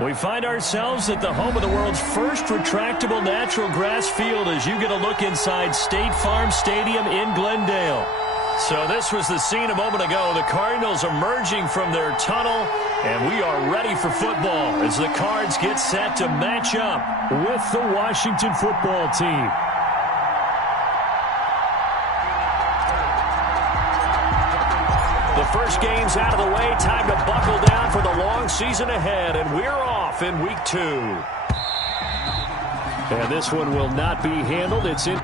We find ourselves at the home of the world's first retractable natural grass field as you get a look inside State Farm Stadium in Glendale. So this was the scene a moment ago. The Cardinals emerging from their tunnel, and we are ready for football as the Cards get set to match up with the Washington football team. The first game's out of the way. Time to buckle down for the long season ahead, and we're off in week 2. And this one will not be handled. It's in.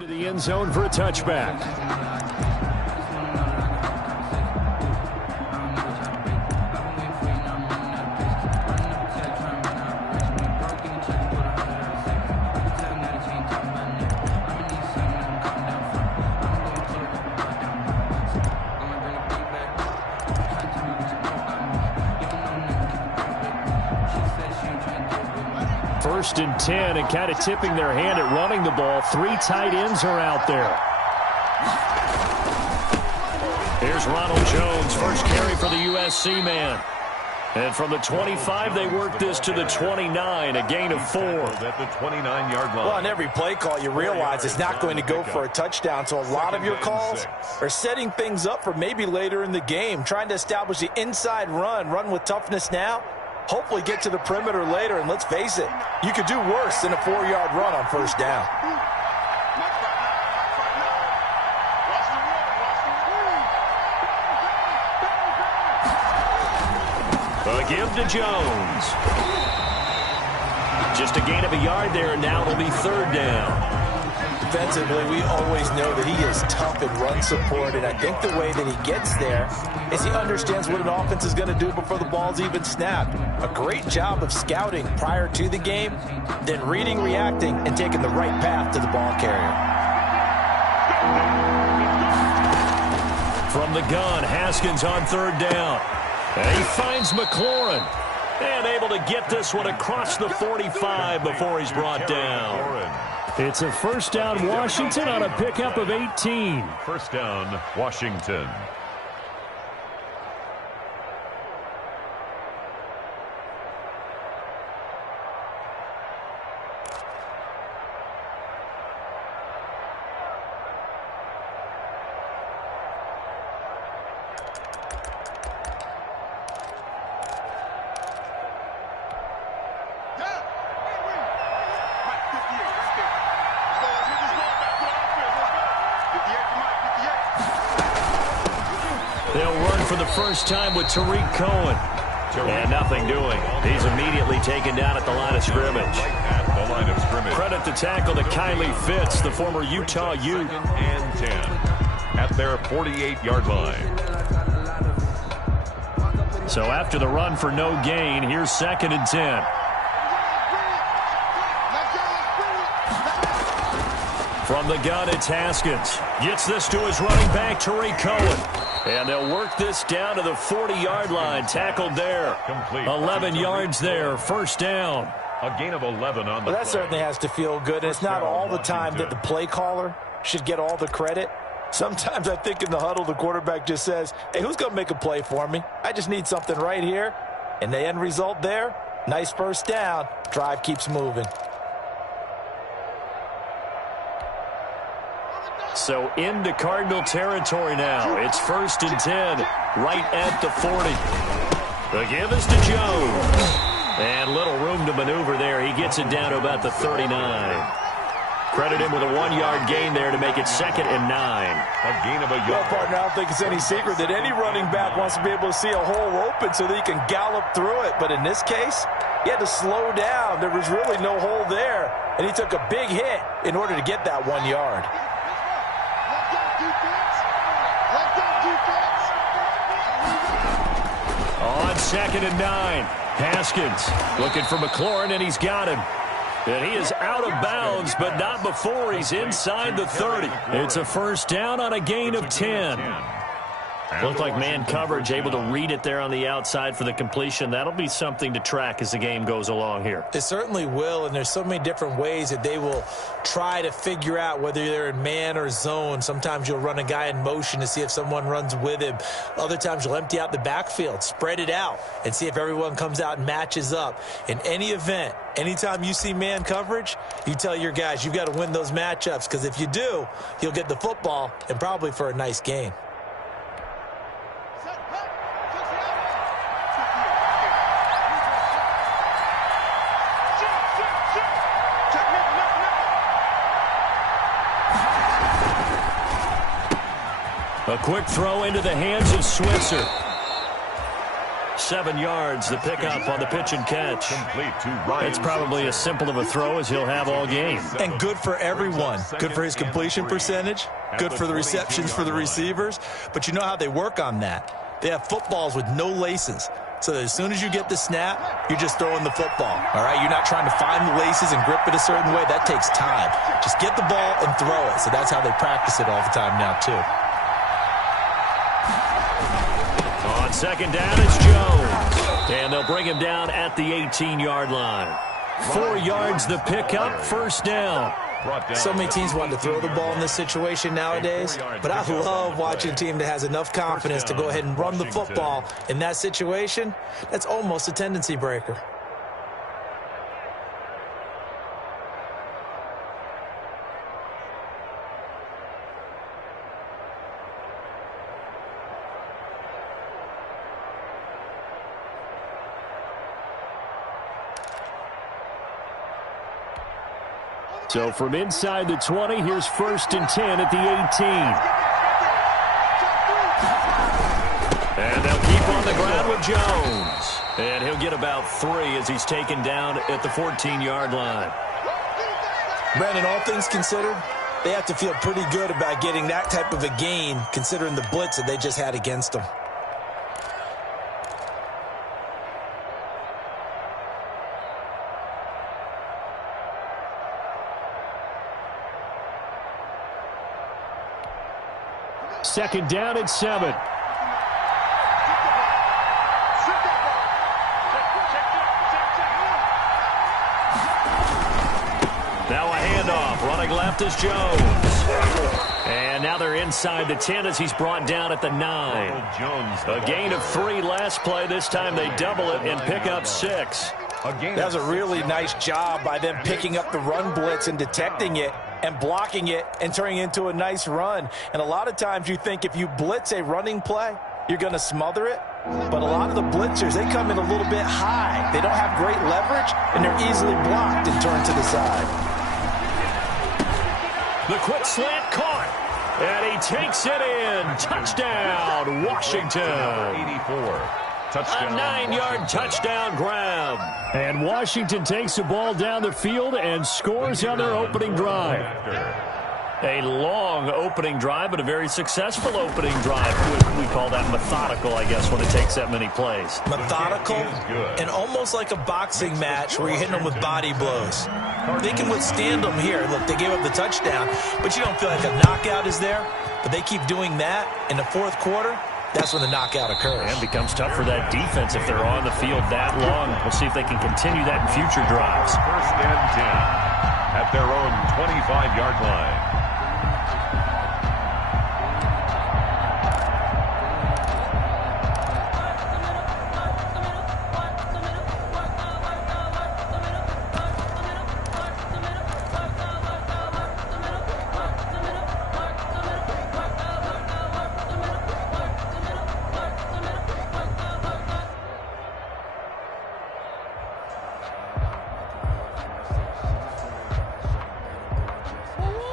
To the end zone for a touchback. First and 10, and kind of tipping their hand at running the ball. 3 tight ends are out there. Here's Ronald Jones, first carry for the USC man. And from the 25, they work this to the 29, a gain of 4. At the 29-yard line. Well, on every play call, you realize it's not going to go for a touchdown, so a lot of your calls are setting things up for maybe later in the game, trying to establish the inside run with toughness now. Hopefully get to the perimeter later, and let's face it, you could do worse than a 4-yard run on first down. A give to Jones. Just a gain of a yard there, and now it'll be 3rd down. Defensively, we always know that he is tough in run support, and I think the way that he gets there is he understands what an offense is going to do before the ball's even snapped. A great job of scouting prior to the game, then reading, reacting, and taking the right path to the ball carrier. From the gun, Haskins on 3rd down. And he finds McLaurin. And able to get this one across the 45 before he's brought down. It's a first down Washington on a pickup of 18. First down Washington. They'll run for the first time with Tariq Cohen. And nothing doing. He's immediately taken down at the line of scrimmage. Credit the tackle to Kylie Fitz, the former Utah Ute. And 10 at their 48-yard line. So after the run for no gain, here's 2nd and 10. From the gun, it's Haskins. Gets this to his running back, Tariq Cohen. And they'll work this down to the 40-yard line. Tackled there. Complete. 11 yards there. First down. A gain of 11 on the Well, that play. certainly has to feel good. And it's not all the time that the play caller should get all the credit. Sometimes I think in the huddle, the quarterback just says, hey, who's going to make a play for me? I just need something right here. And the end result there, nice first down. Drive keeps moving. So into Cardinal territory now. It's 1st and 10, right at the 40. The give is to Jones. And little room to maneuver there. He gets it down to about the 39. Credit him with a 1-yard gain there to make it 2nd and 9. A gain of a yard. Well, partner, I don't think it's any secret that any running back wants to be able to see a hole open so that he can gallop through it. But in this case, he had to slow down. There was really no hole there. And he took a big hit in order to get that 1 yard. On 2nd and 9, Haskins looking for McLaurin, and he's got him. And he is out of bounds, but not before he's inside the 30. It's a first down on a gain of 10. Looked like man coverage, able to read it there on the outside for the completion. That'll be something to track as the game goes along here. It certainly will, and there's so many different ways that they will try to figure out whether they're in man or zone. Sometimes you'll run a guy in motion to see if someone runs with him. Other times you'll empty out the backfield, spread it out, and see if everyone comes out and matches up. In any event, anytime you see man coverage, you tell your guys you've got to win those matchups, because if you do, you'll get the football and probably for a nice gain. A quick throw into the hands of Switzer. 7 yards, the pickup on the pitch and catch. Complete to Ryan. It's probably as simple of a throw as he'll have all game. And good for everyone. Good for his completion percentage. Good for the receptions for the receivers. But you know how they work on that. They have footballs with no laces. So that as soon as you get the snap, you're just throwing the football. All right? You're not trying to find the laces and grip it a certain way. That takes time. Just get the ball and throw it. So that's how they practice it all the time now, too. On 2nd down, it's Jones. And they'll bring him down at the 18-yard line. 4 yards the pickup, first down. So many teams want to throw the ball in this situation nowadays, but I love watching a team that has enough confidence to go ahead and run the football in that situation. That's almost a tendency breaker. So from inside the 20, here's 1st and 10 at the 18. And they'll keep on the ground with Jones. And he'll get about 3 as he's taken down at the 14-yard line. Brandon, all things considered, they have to feel pretty good about getting that type of a gain considering the blitz that they just had against them. Second down at 7. Now a handoff. Running left is Jones. And now they're inside the 10 as he's brought down at the 9. A gain of 3 last play. This time they double it and pick up 6. That was a really nice job by them picking up the run blitz and detecting it and blocking it and turning it into a nice run. And a lot of times you think if you blitz a running play, you're going to smother it. But a lot of the blitzers, they come in a little bit high. They don't have great leverage, and they're easily blocked and turned to the side. The quick slant caught. And he takes it in. Touchdown, Washington. 84. Touchdown. A 9-yard touchdown grab. And Washington takes the ball down the field and scores on their opening drive. A long opening drive, but a very successful opening drive. We call that methodical, I guess, when it takes that many plays. Methodical and almost like a boxing match where you're hitting them with body blows. They can withstand them here. Look, they gave up the touchdown, but you don't feel like a knockout is there. But they keep doing that in the fourth quarter. That's when the knockout occurs. And it becomes tough for that defense if they're on the field that long. We'll see if they can continue that in future drives. First and 10 at their own 25-yard line.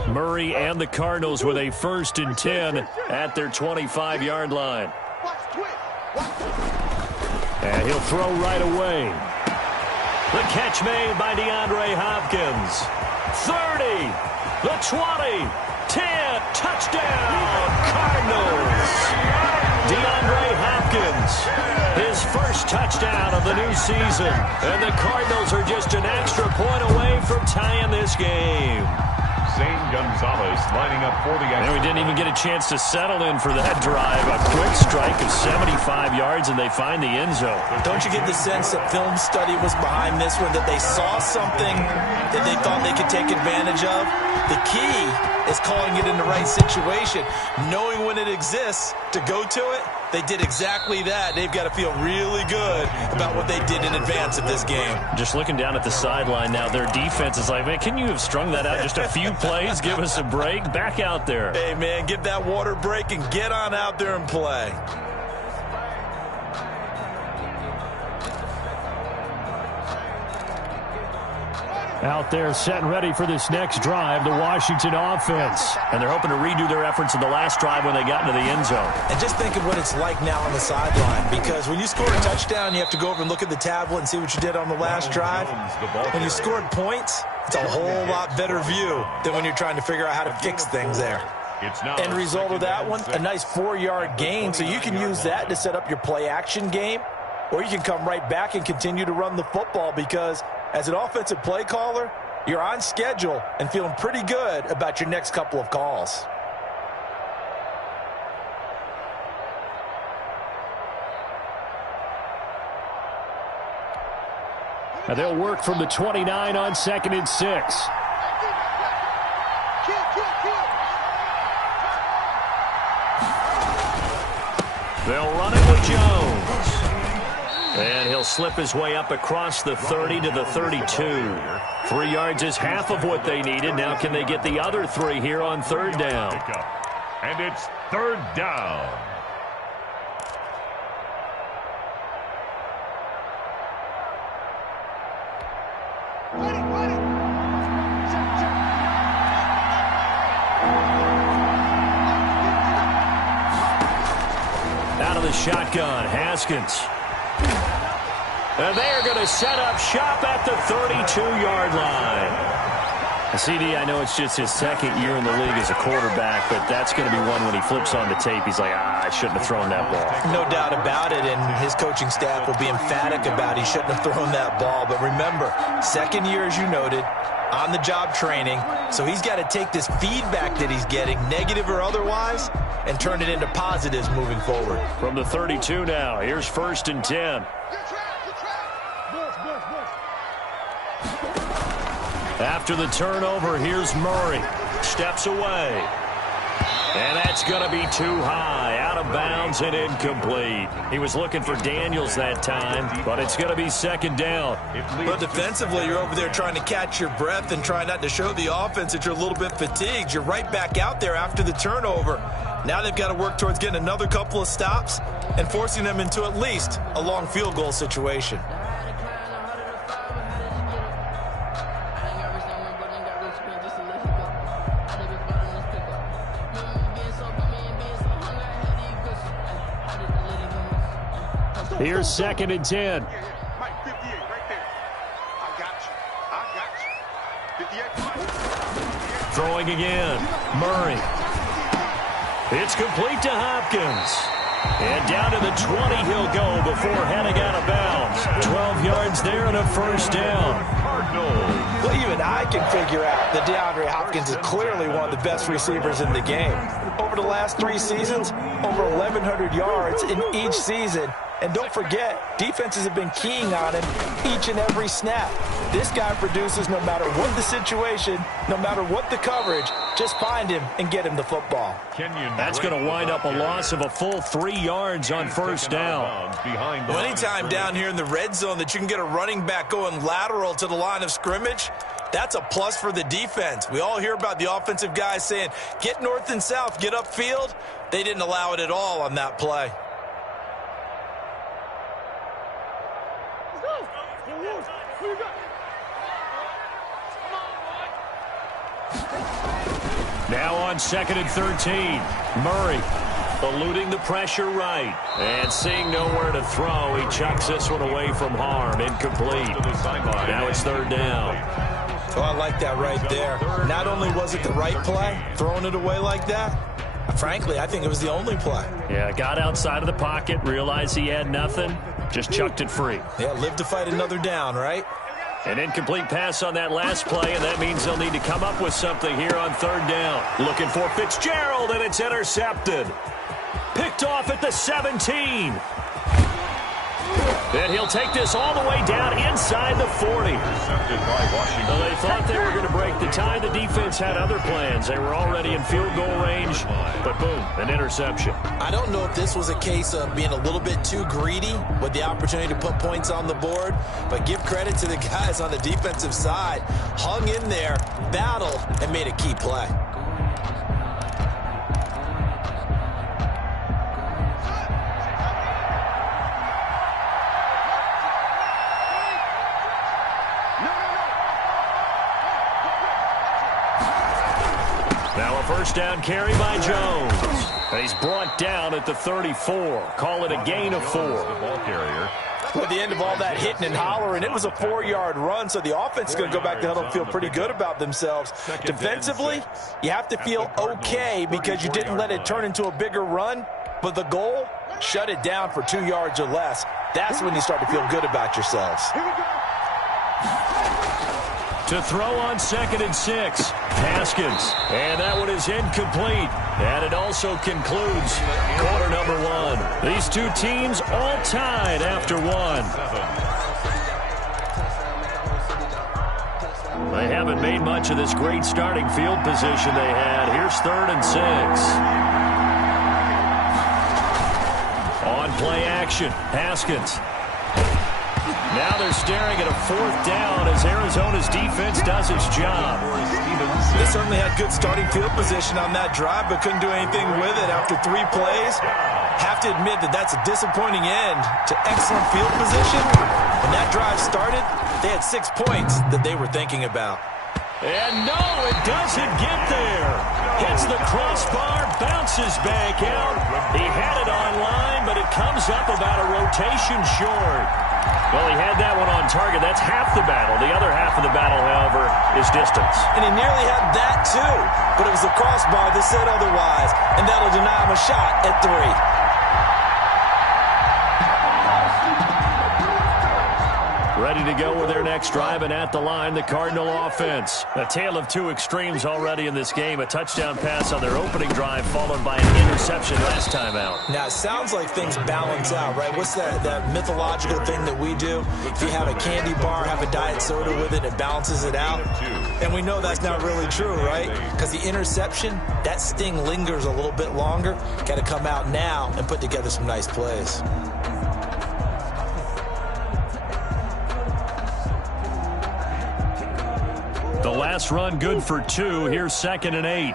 Murray and the Cardinals with a first and 10 at their 25-yard line. And he'll throw right away. The catch made by DeAndre Hopkins. 30, the 20, 10, touchdown, Cardinals. DeAndre Hopkins, his first touchdown of the new season. And the Cardinals are just an extra point away from tying this game. Zane Gonzalez lining up for the extra. And we didn't even get a chance to settle in for that drive. A quick strike of 75 yards, and they find the end zone. Don't you get the sense that film study was behind this one, that they saw something that they thought they could take advantage of? The key is calling it in the right situation, knowing when it exists to go to it. They did exactly that. They've got to feel really good about what they did in advance of this game. Just looking down at the sideline now, their defense is like, man, can you have strung that out just a few plays? Give us a break. Back out there. Hey, man, give that water break and get on out there and play. Out there set and ready for this next drive, the Washington offense. And they're hoping to redo their efforts in the last drive when they got into the end zone. And just think of what it's like now on the sideline, because when you score a touchdown, you have to go over and look at the tablet and see what you did on the last drive. When you scored points, it's a whole lot better view than when you're trying to figure out how to fix things there. End result of that one, a nice 4-yard gain, so you can use that to set up your play-action game, or you can come right back and continue to run the football, because as an offensive play caller, you're on schedule and feeling pretty good about your next couple of calls. And they'll work from the 29 on 2nd and 6. They'll run it with Jones. And he'll slip his way up across the 30 to the 32. 3 yards is half of what they needed. Now can they get the other 3 here on 3rd down? And it's 3rd down. Out of the shotgun, Haskins. And they're going to set up shop at the 32-yard line. CD, I know it's just his 2nd year in the league as a quarterback, but that's going to be one when he flips on the tape. He's like, I shouldn't have thrown that ball. No doubt about it, and his coaching staff will be emphatic about he shouldn't have thrown that ball. But remember, 2nd year, as you noted, on-the-job training, so he's got to take this feedback that he's getting, negative or otherwise, and turn it into positives moving forward. From the 32 now, here's 1st and 10. After the turnover, here's Murray. Steps away. And that's going to be too high. Out of bounds and incomplete. He was looking for Daniels that time, but it's going to be 2nd down. But defensively, you're over there trying to catch your breath and try not to show the offense that you're a little bit fatigued. You're right back out there after the turnover. Now they've got to work towards getting another couple of stops and forcing them into at least a long field goal situation. Here's 2nd and 10. Mike, 58 right there. I got you. Throwing again. Murray. It's complete to Hopkins. And down to the 20 he'll go before heading out of bounds. 12 yards there and a first down. Well, even I can figure out that DeAndre Hopkins is clearly one of the best receivers in the game. Over the last 3 seasons, over 1,100 yards in each season. And don't forget, defenses have been keying on him each and every snap. This guy produces no matter what the situation, no matter what the coverage. Just find him and get him the football. That's going to wind up a loss of a full 3 yards on first down. Well, anytime down here in the red zone that you can get a running back going lateral to the line of scrimmage, that's a plus for the defense. We all hear about the offensive guys saying, get north and south, get upfield. They didn't allow it at all on that play. Now on 2nd and 13. Murray eluding the pressure right. And seeing nowhere to throw, he chucks this one away from harm. Incomplete. Now it's 3rd down. Oh, I like that right there. Not only was it the right play, throwing it away like that, frankly, I think it was the only play. Yeah, got outside of the pocket, realized he had nothing, just chucked it free. Yeah, live to fight another down, right? An incomplete pass on that last play, and that means they'll need to come up with something here on 3rd down. Looking for Fitzgerald, and it's intercepted. Picked off at the 17. And he'll take this all the way down inside the 40. Well, they thought they were going to break the tie. The defense had other plans. They were already in field goal range, but boom, an interception. I don't know if this was a case of being a little bit too greedy with the opportunity to put points on the board, but give credit to the guys on the defensive side. Hung in there, battled, and made a key play. First down carry by Jones. And he's brought down at the 34. Call it a gain of 4. At the end of all that hitting and hollering, it was a 4-yard run, so the offense is going to go back to huddle and feel pretty good about themselves. Defensively, you have to feel okay because you didn't let it turn into a bigger run, but the goal, shut it down for 2 yards or less. That's when you start to feel good about yourselves. To throw on 2nd and 6. Haskins. And that one is incomplete. And it also concludes quarter number 1. These two teams all tied after 1. They haven't made much of this great starting field position they had. Here's 3rd and 6. On play action. Haskins. Now they're staring at a 4th down as Arizona's defense does its job. They certainly had good starting field position on that drive, but couldn't do anything with it after 3 plays. Have to admit that that's a disappointing end to excellent field position. When that drive started, they had 6 points that they were thinking about. And no, it doesn't get there. Hits the crossbar, bounces back out. He had it online, but it comes up about a rotation short. Well, he had that one on target. That's half the battle. The other half of the battle, however, is distance. And he nearly had that, too. But it was the crossbar that said otherwise. And that'll deny him a shot at 3. Ready to go with their next drive, and at the line, the Cardinal offense. A tale of 2 extremes already in this game. A touchdown pass on their opening drive, followed by an interception last time out. Now, it sounds like things balance out, right? What's that mythological thing that we do? If you have a candy bar, have a diet soda with it, it balances it out. And we know that's not really true, right? Because the interception, that sting lingers a little bit longer. Got to come out now and put together some nice plays. The last run good for 2. Here's 2nd and 8.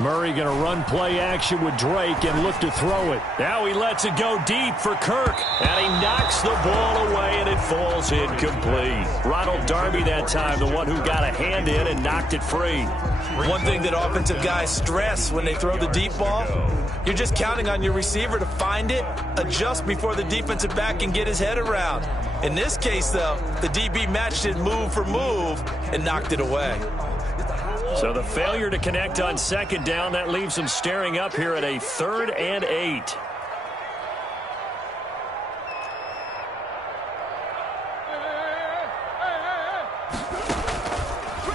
Murray going to run play action with Drake and look to throw it. Now he lets it go deep for Kirk. And he knocks the ball away, and it falls incomplete. Ronald Darby that time, the one who got a hand in and knocked it free. One thing that offensive guys stress when they throw the deep ball, you're just counting on your receiver to find it, adjust before the defensive back can get his head around. In this case, though, the DB matched it move for move and knocked it away. So the failure to connect on second down, that leaves him staring up here at a 3rd and 8.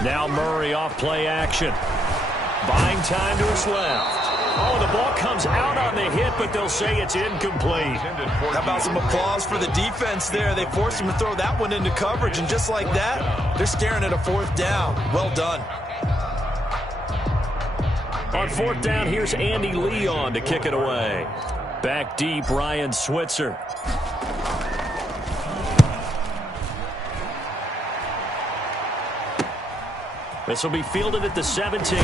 Now Murray off play action. Buying time to his left. Oh, the ball comes out on the hit, but they'll say it's incomplete. How about some applause for the defense there? They forced him to throw that one into coverage, and just like that, they're staring at a 4th down. Well done. On 4th down, here's Andy Leon to kick it away. Back deep, Ryan Switzer. This will be fielded at the 17.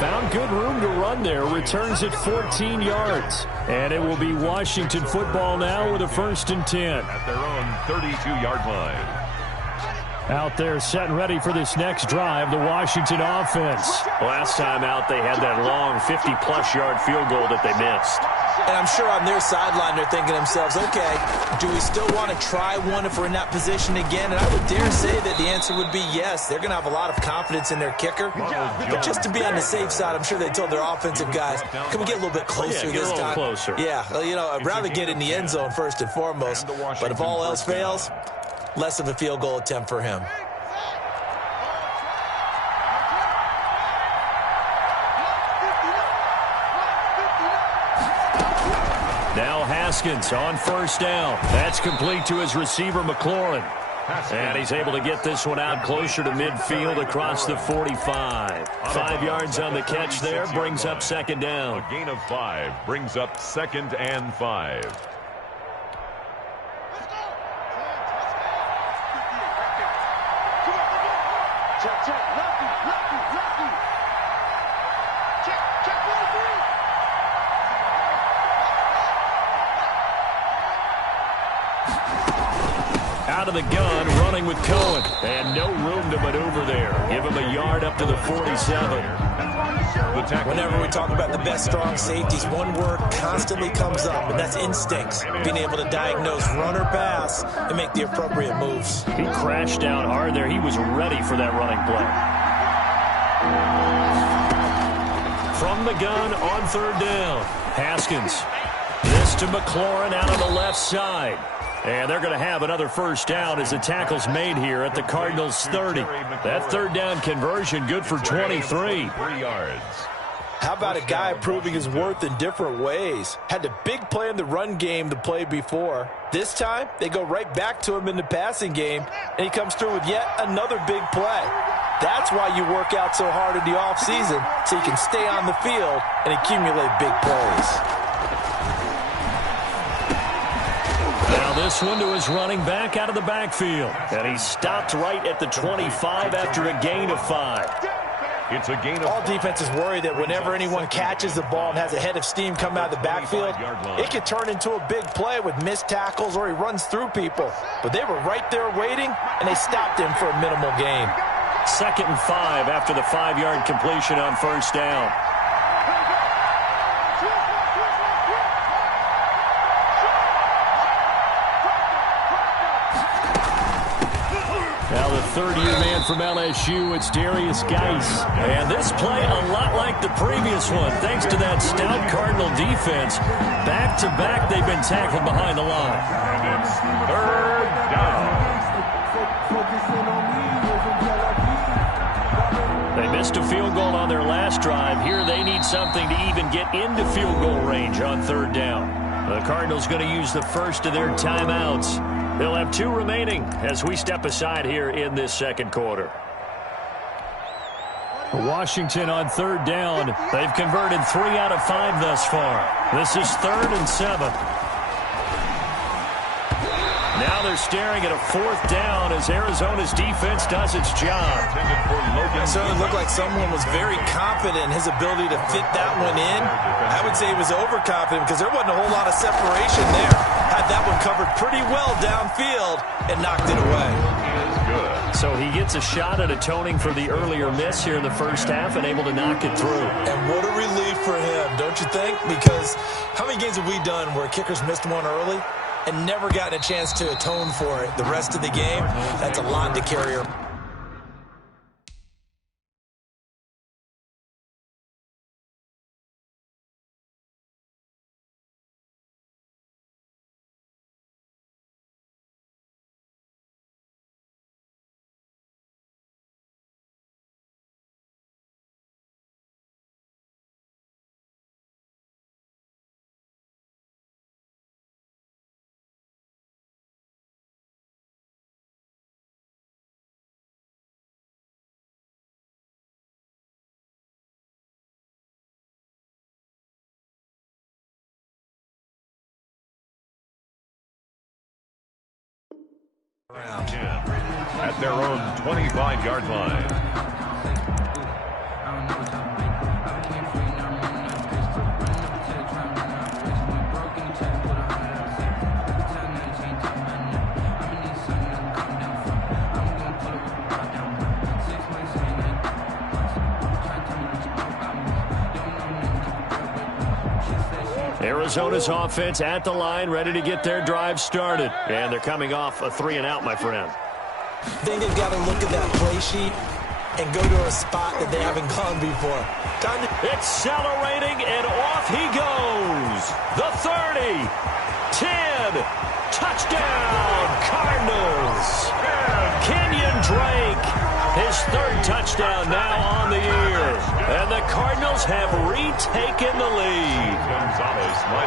Found good room to run there. Returns at 14 yards. And it will be Washington football now with a 1st and 10. At their own 32-yard line. Out there set and ready for this next drive, the Washington offense. Last time out, they had that long 50-plus yard field goal that they missed. And I'm sure on their sideline they're thinking to themselves, okay, do we still want to try one if we're in that position again? And I would dare say that the answer would be yes. They're going to have a lot of confidence in their kicker. But just to be on the safe side, I'm sure they told their offensive guys, can we get a little bit closer this time? Closer. Yeah, well, you know, I'd rather get in the end zone first and foremost. But if all else fails, less of a field goal attempt for him. Now Haskins on 1st down. That's complete to his receiver, McLaurin. And he's able to get this one out closer to midfield across the 45. 5 yards on the catch there, brings up 2nd down. A gain of 5 brings up 2nd and 5. Out of the gun, running with Cohen. And no room to maneuver there. Give him a yard up to the 47. Whenever we talk about the best strong safeties, one word constantly comes up, and that's instincts. Being able to diagnose run or pass and make the appropriate moves. He crashed down hard there. He was ready for that running play. From the gun on 3rd down. Haskins. This to McLaurin out on the left side. And they're going to have another 1st down as the tackle's made here at the Cardinals' 30. That 3rd down conversion good for 23. 3 yards. How about a guy proving his worth in different ways? Had the big play in the run game the play before. This time, they go right back to him in the passing game, and he comes through with yet another big play. That's why you work out so hard in the offseason, so you can stay on the field and accumulate big plays. Now this one to his running back out of the backfield. And he stopped right at the 25 after a gain of 5. It's a gain of all defenses worry that whenever anyone catches the ball and has a head of steam come out of the backfield, it could turn into a big play with missed tackles or he runs through people. But they were right there waiting, and they stopped him for a minimal gain. 2nd and 5 after the 5-yard completion on 1st down. Now the 3rd-year man from LSU, it's Darius Geis. And this play a lot like the previous one, thanks to that stout Cardinal defense. Back-to-back, they've been tackled behind the line. And it's 3rd down. They missed a field goal on their last drive. Here they need something to even get into field goal range on 3rd down. The Cardinals going to use the first of their timeouts. They'll have 2 remaining as we step aside here in this 2nd quarter. Washington on 3rd down. They've converted 3 out of 5 thus far. This is 3rd and 7. Now they're staring at a 4th down as Arizona's defense does its job. It certainly looked like someone was very confident in his ability to fit that one in. I would say he was overconfident because there wasn't a whole lot of separation there. Had that one covered pretty well downfield and knocked it away. So he gets a shot at atoning for the earlier miss here in the first half and able to knock it through. And what a relief for him, don't you think? Because how many games have we done where kickers missed one early and never gotten a chance to atone for it the rest of the game? That's a lot to carry her. At their own 25-yard line. Arizona's offense at the line, ready to get their drive started. And they're coming off a 3-and-out, my friend. I think they've got to look at that play sheet and go to a spot that they haven't gone before. Accelerating, and off he goes. The 30, 10, touchdown, Cardinals. Kenyon Drake, his 3rd touchdown now on the year. And the Cardinals have retaken the lead.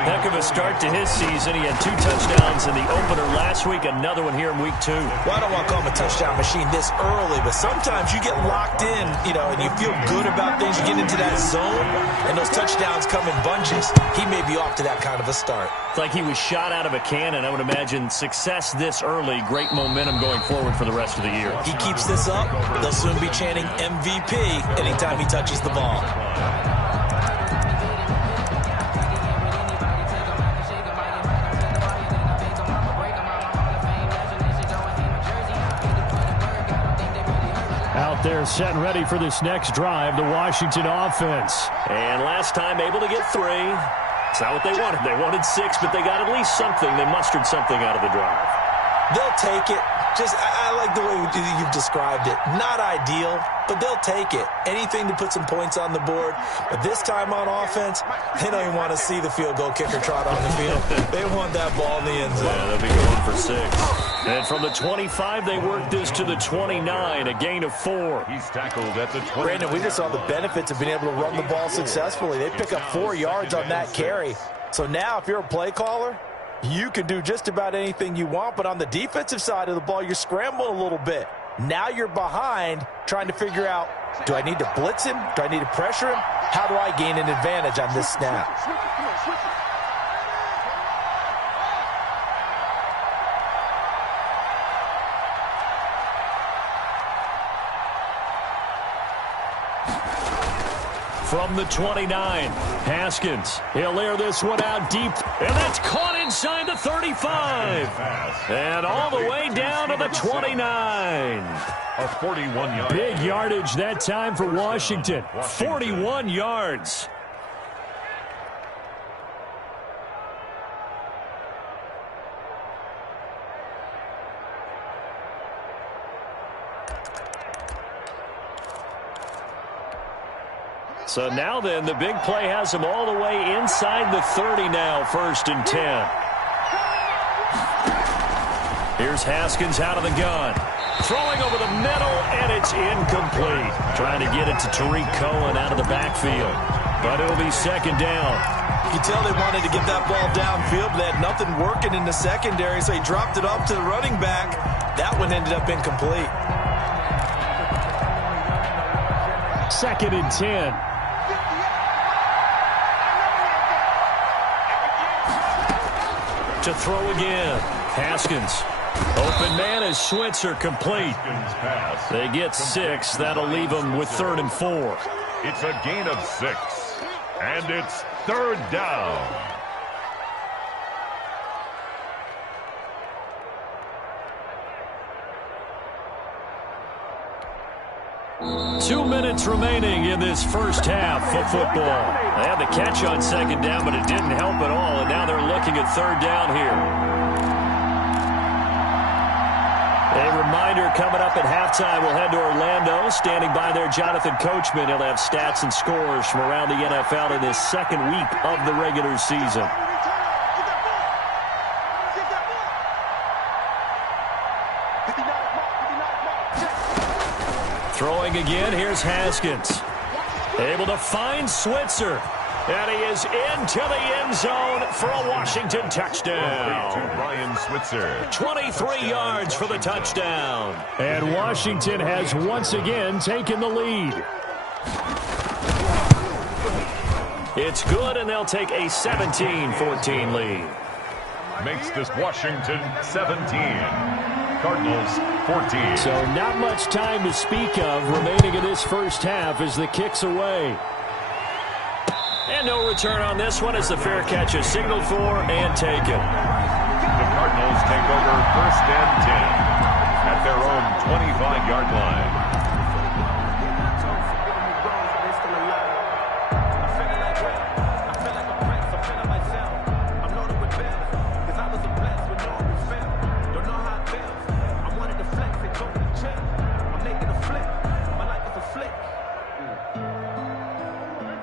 Heck of a start to his season. He had 2 touchdowns in the opener last week, another one here in week 2. Well, I don't want to call him a touchdown machine this early, but sometimes you get locked in, and you feel good about things. You get into that zone, and those touchdowns come in bunches. He may be off to that kind of a start. It's like he was shot out of a cannon. I would imagine success this early, great momentum going forward for the rest of the year. He keeps this up, they'll soon be chanting MVP anytime he touches the ball. Out there set and ready for this next drive, the Washington offense. And last time able to get 3. It's not what they wanted. They wanted 6, but they got at least something. They mustered something out of the drive. They'll take it. I like the way you've described it. Not ideal, but they'll take it. Anything to put some points on the board. But this time on offense, they don't even want to see the field goal kicker trot on the field. They want that ball in the end zone. Yeah, they'll be going for 6. And from the 25, they work this to the 29, a gain of 4. He's tackled at the 20. Brandon, we just saw the benefits of being able to run the ball successfully. They pick up 4 yards on that carry. So now if you're a play caller, you can do just about anything you want, but on the defensive side of the ball, you're scrambling a little bit. Now you're behind trying to figure out, do I need to blitz him? Do I need to pressure him? How do I gain an advantage on this snap? From the 29, Haskins. He'll air this one out deep, and that's caught inside the 35. And all the way down to the 29. A 41-yard. Big yardage that time for Washington. 41 yards. So now then, the big play has him all the way inside the 30 now, 1st and 10. Here's Haskins out of the gun. Throwing over the middle, and it's incomplete. Trying to get it to Tariq Cohen out of the backfield. But it'll be 2nd down. You can tell they wanted to get that ball downfield, but they had nothing working in the secondary, so he dropped it off to the running back. That one ended up incomplete. 2nd and 10. To throw again. Haskins Open man is Switzer, complete. They get 6. That'll leave them with 3rd and 4. It's a gain of 6. And it's 3rd down. 2 minutes remaining in this first half of football. They had the catch on 2nd down, but it didn't help at all, and now they're looking at 3rd down here. A reminder coming up at halftime, we'll head to Orlando. Standing by there, Jonathan Coachman. He'll have stats and scores from around the NFL in his 2nd week of the regular season. Throwing again, here's Haskins. Able to find Switzer. And he is into the end zone for a Washington touchdown. To Ryan Switzer. 23 yards for the touchdown. And Washington has once again taken the lead. It's good, and they'll take a 17-14 lead. Makes this Washington 17. Cardinals 14. So not much time to speak of remaining in this first half as the kick's away. And no return on this one as the fair catch is signaled for and taken. The Cardinals take over 1st and 10 at their own 25-yard line.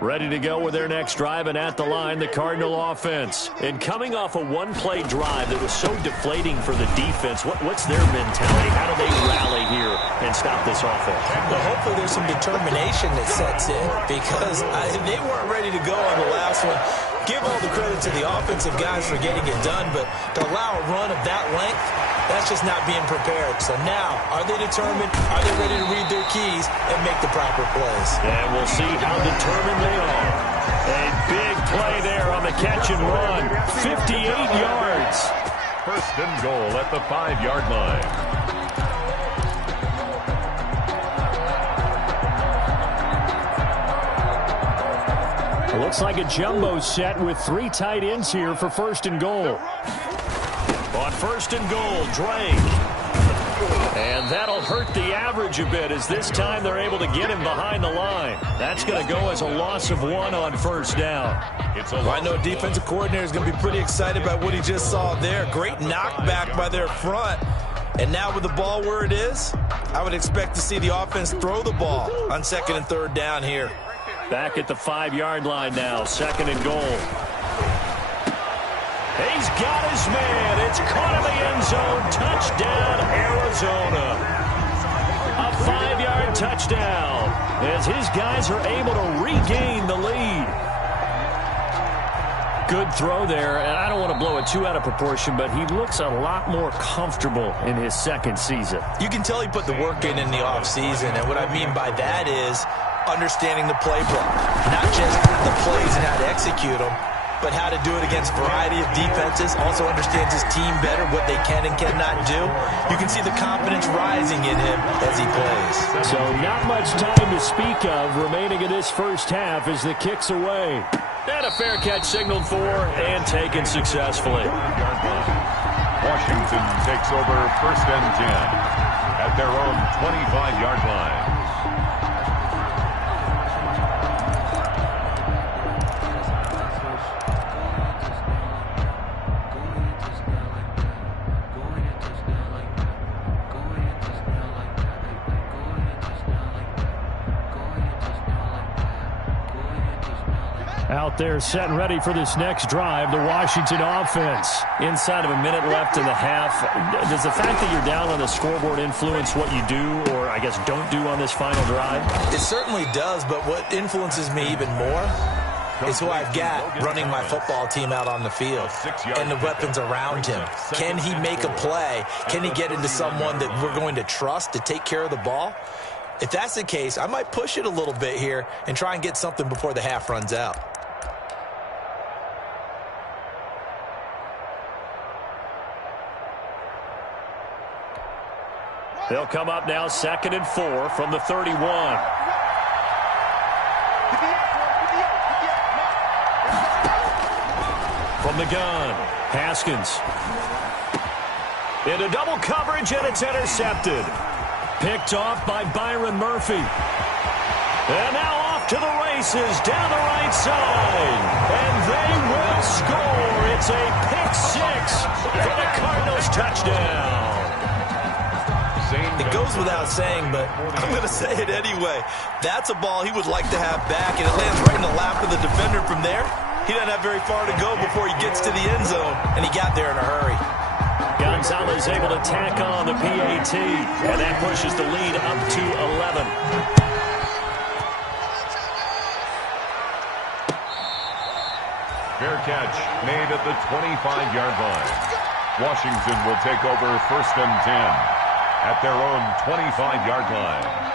Ready to go with their next drive, and at the line, the Cardinal offense. And coming off a one-play drive that was so deflating for the defense, what's their mentality? How do they rally here and stop this offense? Well, hopefully there's some determination that sets in because they weren't ready to go on the last one. Give all the credit to the offensive guys for getting it done, but to allow a run of that length, that's just not being prepared. So now, are they determined? Are they ready to read their keys and make the proper plays? And we'll see how determined they are. A big play there on the catch and run. 58 yards. 1st and goal at the 5-yard line. It looks like a jumbo set with 3 tight ends here for 1st and goal. On 1st and goal, Drake. And that'll hurt the average a bit as this time they're able to get him behind the line. That's going to go as a loss of 1 on 1st down. I know defensive coordinator is going to be pretty excited about what he just saw there. Great knockback by their front. And now with the ball where it is, I would expect to see the offense throw the ball on 2nd and 3rd down here. Back at the 5-yard line now, 2nd and goal. He's got his man. It's caught in the end zone. Touchdown, Arizona. A 5-yard touchdown as his guys are able to regain the lead. Good throw there, and I don't want to blow it too out of proportion, but he looks a lot more comfortable in his 2nd season. You can tell he put the work in the offseason, and what I mean by that is understanding the playbook. Not just the plays and how to execute them, but how to do it against a variety of defenses. Also understands his team better, what they can and cannot do. You can see the confidence rising in him as he plays. So not much time to speak of remaining in this first half as the kick's away. And a fair catch signaled for and taken successfully. Washington takes over 1st and 10 at their own 25-yard line. Out there set and ready for this next drive, the Washington offense. Inside of a minute left in the half, does the fact that you're down on the scoreboard influence what you do or, I guess, don't do on this final drive? It certainly does, but what influences me even more is who I've got running my football team out on the field and the weapons around him. Can he make a play? Can he get into someone that we're going to trust to take care of the ball? If that's the case, I might push it a little bit here and try and get something before the half runs out. They'll come up now 2nd and 4 from the 31. From the gun, Haskins. Into double coverage, and it's intercepted. Picked off by Byron Murphy. And now off to the races down the right side. And they will score. It's a pick six for the Cardinals touchdown. It goes without saying, but I'm going to say it anyway. That's a ball he would like to have back, and it lands right in the lap of the defender from there. He doesn't have very far to go before he gets to the end zone, and he got there in a hurry. Gonzalez able to tack on the PAT, and that pushes the lead up to 11. Fair catch made at the 25-yard line. Washington will take over 1st and 10 at their own 25-yard line.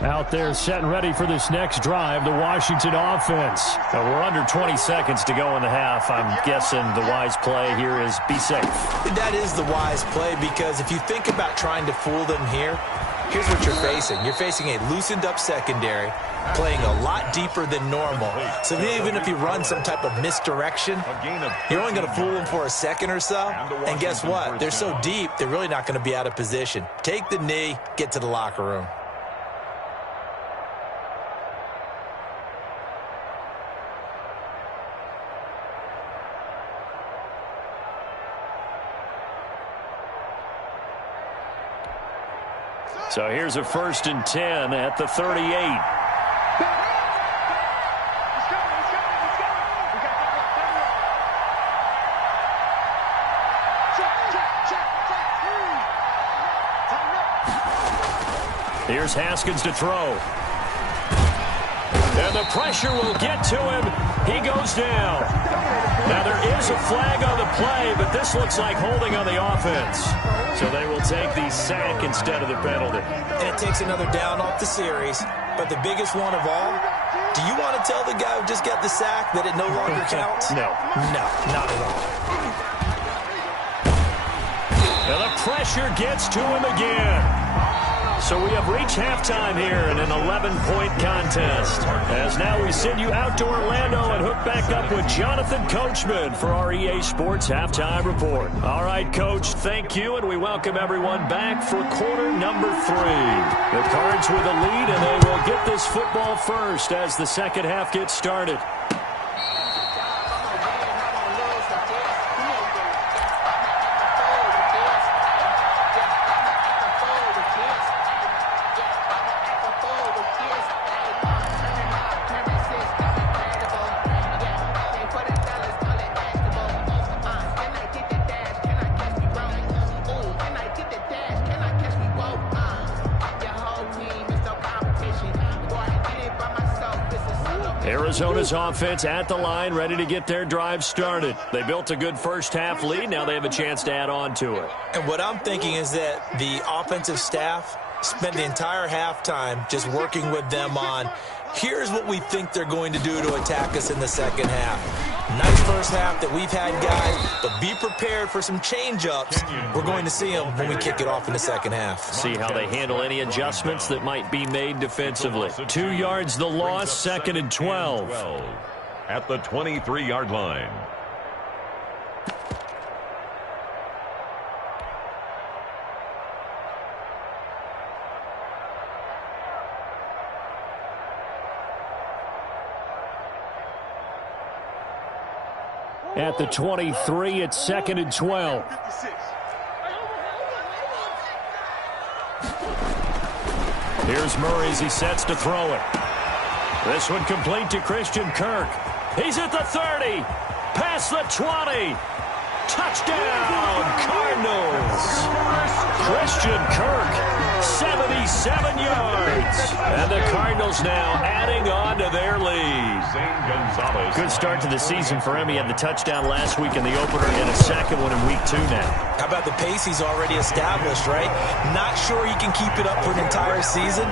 Out there set and ready for this next drive, the Washington offense. Now we're under 20 seconds to go in the half. I'm guessing the wise play here is be safe. That is the wise play, because if you think about trying to fool them here, here's what you're facing. You're facing a loosened up secondary, playing a lot deeper than normal. So even if you run some type of misdirection, you're only going to fool them for a second or so. And guess what? They're so deep, they're really not going to be out of position. Take the knee, get to the locker room. So here's a 1st and 10 at the 38. Here's Haskins to throw. And the pressure will get to him. He goes down. Now there is a flag on the play, but this looks like holding on the offense. So they will take the sack instead of the penalty. And it takes another down off the series. But the biggest one of all, do you want to tell the guy who just got the sack that it no longer counts? No. No, not at all. And the pressure gets to him again. So we have reached halftime here in an 11-point contest. As now we send you out to Orlando and hook back up with Jonathan Coachman for our EA Sports Halftime Report. All right, Coach, thank you, and we welcome everyone back for quarter number 3. The Cards with a lead, and they will get this football first as the second half gets started. Arizona's offense at the line, ready to get their drive started. They built a good first half lead. Now they have a chance to add on to it. And what I'm thinking is that the offensive staff spent the entire halftime just working with them on, here's what we think they're going to do to attack us in the second half. Nice first half that we've had, guys, but be prepared for some change-ups. We're going to see them when we kick it off in the second half. See how they handle any adjustments that might be made defensively. 2 yards the loss, 2nd and 12. At the 23-yard line. At the 23, it's 2nd and 12. Here's Murray as he sets to throw it. This one complete to Christian Kirk. He's at the 30, past the 20. Touchdown, Cardinals. Christian Kirk, 77 yards. And the Cardinals now adding on to their lead. Good start to the season for him. He had the touchdown last week in the opener and a second one in week 2 now. How about the pace he's already established, right? Not sure he can keep it up for an entire season,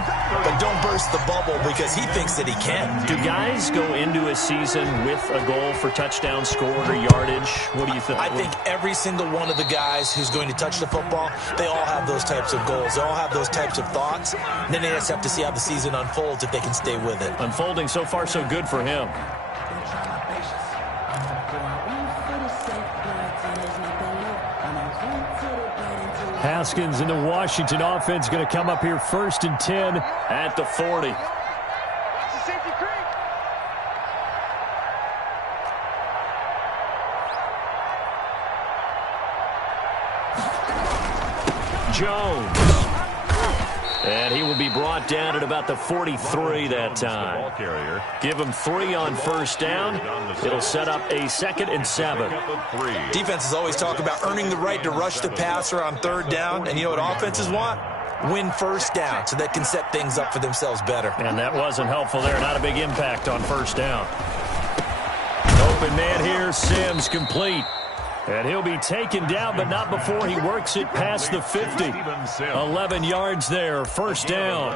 but don't burst the bubble because he thinks that he can. Do guys go into a season with a goal for touchdown scored or yardage? What do you think? I think every single one of the guys who's going to touch the football, they all have those types of goals. They all have those types of thoughts. And then they just have to see how the season unfolds if they can stay with it. Unfolding so far so good for him. Haskins in the Washington offense going to come up here 1st and 10 at the 40. Jones. And he will be brought down at about the 43 that time. Give him 3 on 1st down. It'll set up a 2nd and 7. Defenses always talk about earning the right to rush the passer on 3rd down. And you know what offenses want? Win 1st down so they can set things up for themselves better. And that wasn't helpful there. Not a big impact on 1st down. Open man here. Sims complete. And he'll be taken down, but not before he works it past the 50. 11 yards there, 1st down.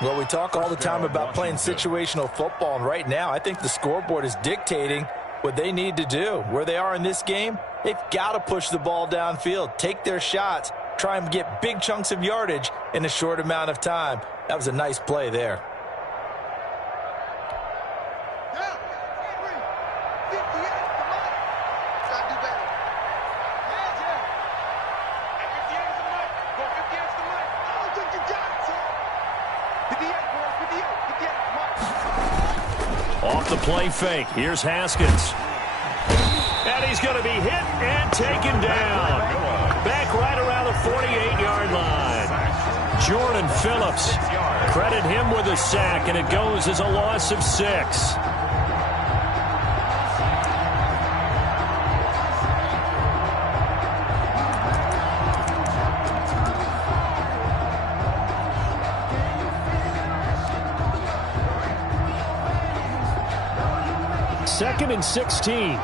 Well, we talk all the time about playing situational football, and right now I think the scoreboard is dictating what they need to do. Where they are in this game, they've got to push the ball downfield, take their shots, try and get big chunks of yardage in a short amount of time. That was a nice play there. Off the play fake. Here's Haskins. And he's going to be hit and taken down. Back right around the 48-yard line. Jordan Phillips. Credit him with a sack, and it goes as a loss of 6. Second and 16.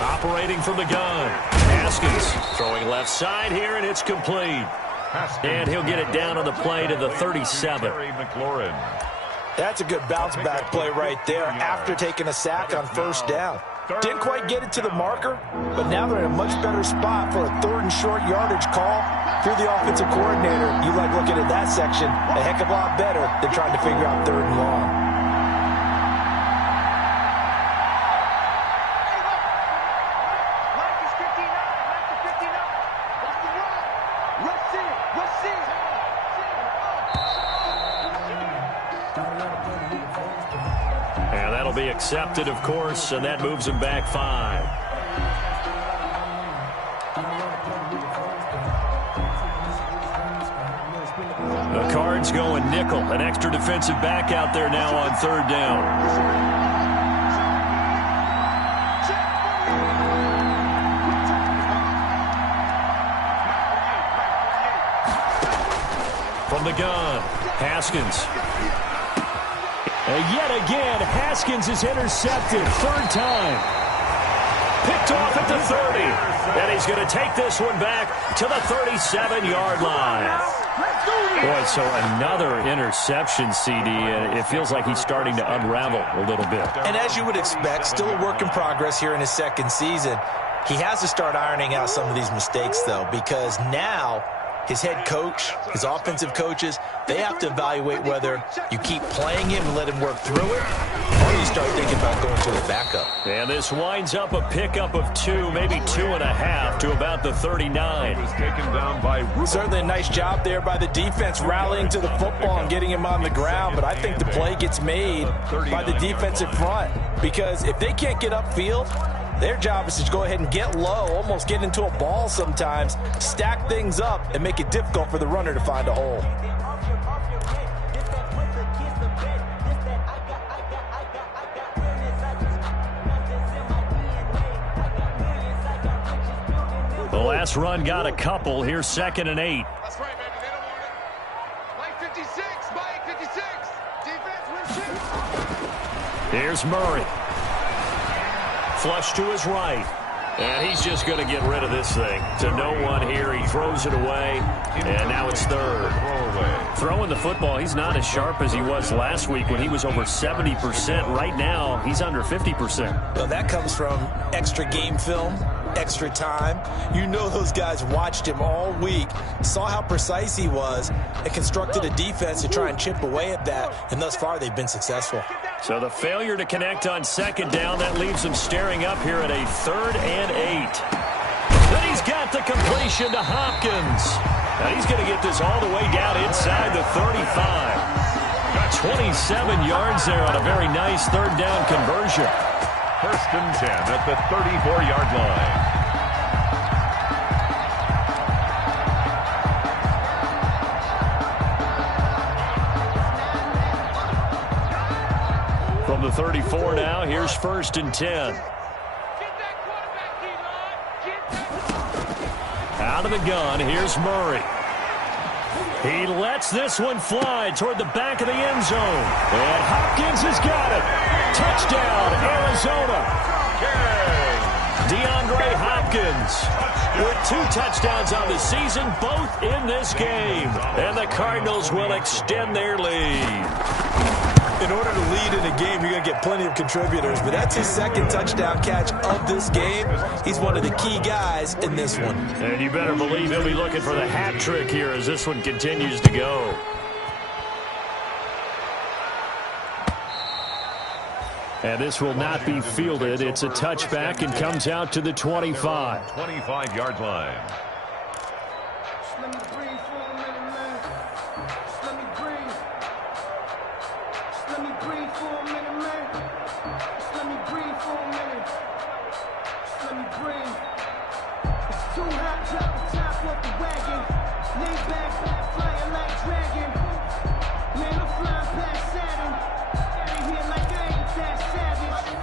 Operating from the gun. Haskins throwing left side here, and it's complete. And he'll get it down on the play to the 37. That's a good bounce-back play right there after taking a sack on 1st down. Didn't quite get it to the marker, but now they're in a much better spot for a 3rd and short yardage call. If you're the offensive coordinator, you like looking at that section a heck of a lot better than trying to figure out 3rd and long. Be accepted, of course, and that moves him back 5. The Cards going nickel. An extra defensive back out there now on 3rd down. From the gun, Haskins. Yet again, Haskins is intercepted. 3rd time. Picked off at the 30. And he's going to take this one back to the 37-yard line. Boy, so another interception, CD. And it feels like he's starting to unravel a little bit. And as you would expect, still a work in progress here in his 2nd season. He has to start ironing out some of these mistakes, though, because now his head coach, his offensive coaches, they have to evaluate whether you keep playing him and let him work through it, or you start thinking about going to a backup. And this winds up a pickup of 2, maybe 2.5 to about the 39. Was taken down by certainly a nice job there by the defense rallying to the football and getting him on the ground, but I think the play gets made by the defensive front, because if they can't get upfield, Their job is to go ahead and get low, almost get into a ball sometimes, stack things up, and make it difficult for the runner to find a hole. The last run got a couple. Here's 2nd and 8. That's right, baby. They don't want it. Mike 56. Mike 56. Defense wins 6. Here's Murray. Flush to his right. And he's just going to get rid of this thing. To no one here. He throws it away. And now it's 3rd. Throwing the football, he's not as sharp as he was last week when he was over 70%. Right now, he's under 50%. Well, that comes from extra game film, extra time. You know those guys watched him all week, saw how precise he was, and constructed a defense to try and chip away at that. And thus far, they've been successful. So the failure to connect on 2nd down, that leaves him staring up here at a 3rd and 8. Then he's got the completion to Hopkins. Now he's going to get this all the way down inside the 35. Got 27 yards there on a very nice 3rd down conversion. 1st and 10 at the 34-yard line. From the 34 now, here's 1st and 10. Out of the gun, here's Murray. He lets this one fly toward the back of the end zone. And Hopkins has got it. Touchdown, Arizona. DeAndre Hopkins with 2 touchdowns on the season, both in this game. And the Cardinals will extend their lead. In order to lead in a game, you're going to get plenty of contributors, but that's his 2nd touchdown catch of this game. He's one of the key guys in this one. And you better believe he'll be looking for the hat trick here as this one continues to go. And this will not be fielded. It's a touchback and comes out to the 25. 25-yard line.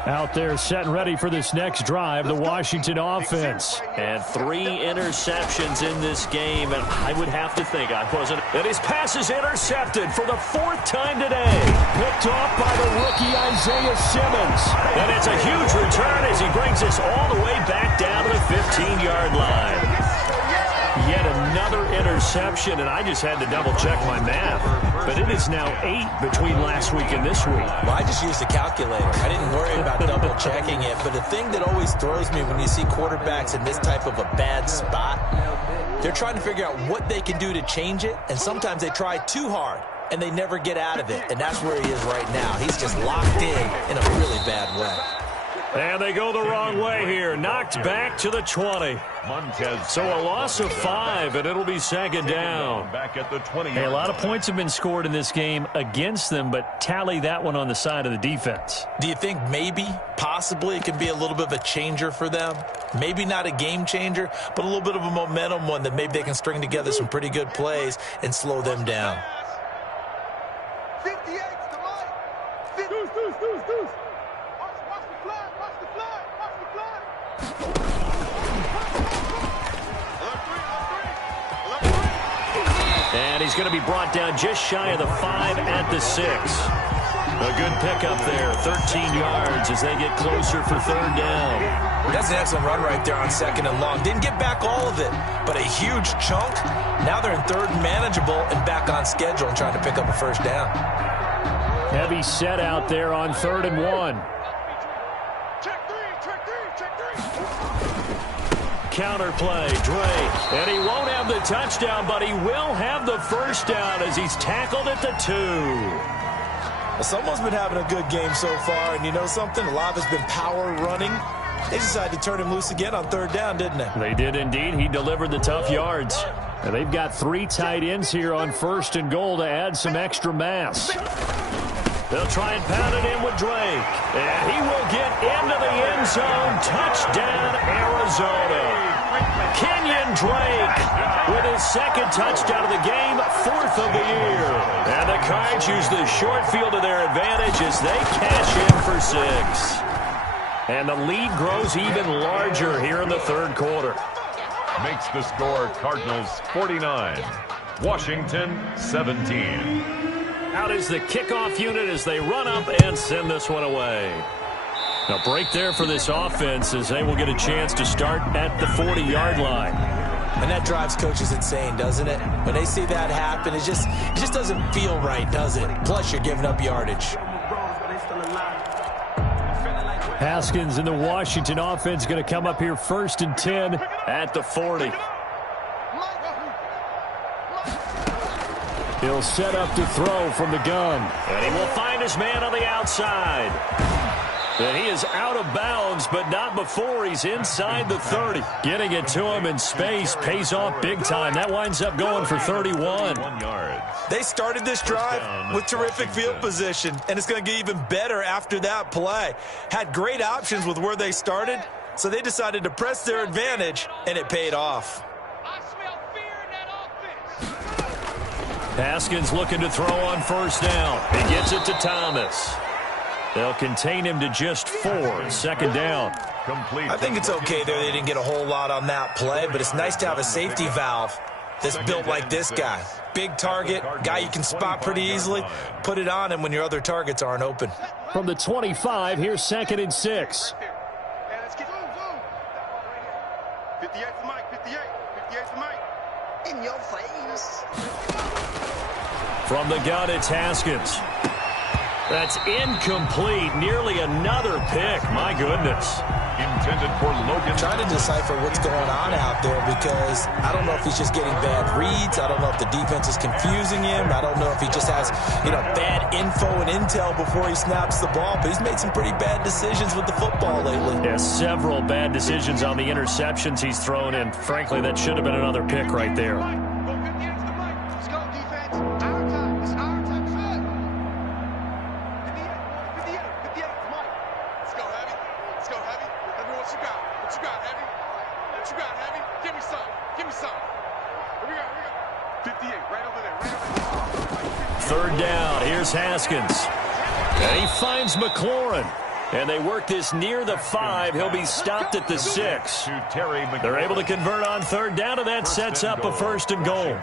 Out there set and ready for this next drive, the Washington offense. And 3 interceptions in this game, and I would have to think I wasn't. And his pass is intercepted for the 4th time today. Picked off by the rookie Isaiah Simmons. And it's a huge return as he brings us all the way back down to the 15-yard line. Yet another interception, and I just had to double-check my math. But it is now 8 between last week and this week. Well, I just used a calculator. I didn't worry about double-checking it. But the thing that always throws me when you see quarterbacks in this type of a bad spot, they're trying to figure out what they can do to change it, and sometimes they try too hard, and they never get out of it. And that's where he is right now. He's just locked in a really bad way. And they go the wrong way here. Knocked back to the 20. So a loss of 5, and it'll be 2nd down. Back at the 20. Hey, a lot of points have been scored in this game against them, but tally that one on the side of the defense. Do you think maybe, possibly, it could be a little bit of a changer for them? Maybe not a game changer, but a little bit of a momentum one that maybe they can string together some pretty good plays and slow them down. 58 to Mike. Deuce. Watch the flag. And he's going to be brought down just shy of the 5 at the 6. A good pickup there, 13 yards as they get closer for 3rd down. That's an excellent run right there on 2nd and long. Didn't get back all of it, but a huge chunk. Now they're in 3rd and manageable and back on schedule and trying to pick up a 1st down. Heavy set out there on 3rd and 1. Check three. Counter play, Drake. And he won't have the touchdown, but he will have the 1st down as he's tackled at the 2. Well, someone's been having a good game so far, and you know something? A lot of it's been power running. They decided to turn him loose again on 3rd down, didn't they? They did indeed. He delivered the tough yards. And they've got 3 tight ends here on 1st and goal to add some extra mass. They'll try and pound it in with Drake. And he will get into the end zone. Touchdown, Arizona. Kenyon Drake with his second touchdown of the game, 4th of the year. And the Cards use the short field to their advantage as they cash in for 6. And the lead grows even larger here in the third quarter. Makes the score Cardinals 49, Washington 17. Out is the kickoff unit as they run up and send this one away. A break there for this offense as they will get a chance to start at the 40-yard line. And that drives coaches insane, doesn't it? When they see that happen, it just doesn't feel right, does it? Plus, you're giving up yardage. Haskins and the Washington offense going to come up here 1st and 10 at the 40. He'll set up to throw from the gun. And he will find his man on the outside. And he is out of bounds, but not before he's inside the 30. Getting it to him in space pays off big time. That winds up going for 31. They started this drive with terrific field position, and it's going to get even better after that play. Had great options with where they started, so they decided to press their advantage, and it paid off. I smell fear in that offense. Haskins looking to throw on 1st down. He gets it to Thomas. They'll contain him to just 4. 2nd down. I think it's okay there. They didn't get a whole lot on that play, but it's nice to have a safety valve that's built like this guy. Big target, guy you can spot pretty easily. Put it on him when your other targets aren't open. From the 25, here's 2nd and 6. Hey, let's get 58 for Mike, 58 for Mike. In your face. From the gun, it's Haskins. That's incomplete. Nearly another pick. My goodness. Intended for Logan. Trying to decipher what's going on out there because I don't know if he's just getting bad reads. I don't know if the defense is confusing him. I don't know if he just has, bad info and intel before he snaps the ball. But he's made some pretty bad decisions with the football lately. Yeah, several bad decisions on the interceptions he's thrown in. Frankly, that should have been another pick right there. Let's go, defense. Our time. It's our time. Good. 58 for Mike. Let's go, Heavy. Let's go, Heavy. Heavy, what you got? What you got, Heavy? What you got, Heavy? Give me some. Give me some. Here we go. 58, right over there. 3rd down. Here's Haskins. And he finds McLaurin. And they work this near the 5. He'll be stopped at the 6. They're able to convert on 3rd down, and that sets up a 1st and goal.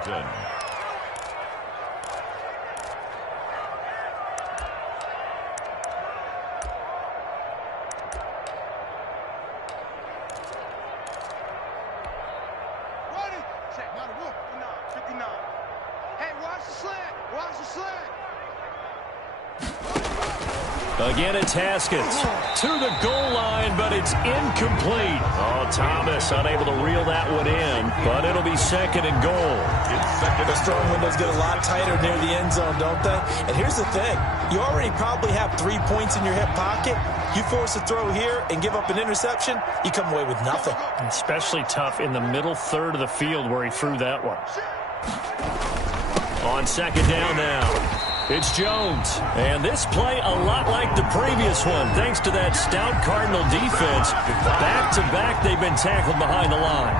Again, it's Haskins to the goal line, but it's incomplete. Oh, Thomas unable to reel that one in, but it'll be 2nd and goal. The strong windows get a lot tighter near the end zone, don't they? And here's the thing. You already probably have 3 points in your hip pocket. You force a throw here and give up an interception, you come away with nothing. Especially tough in the middle 3rd of the field where he threw that one. On 2nd down now. It's Jones. And this play a lot like the previous one, thanks to that stout Cardinal defense. Back-to-back, they've been tackled behind the line.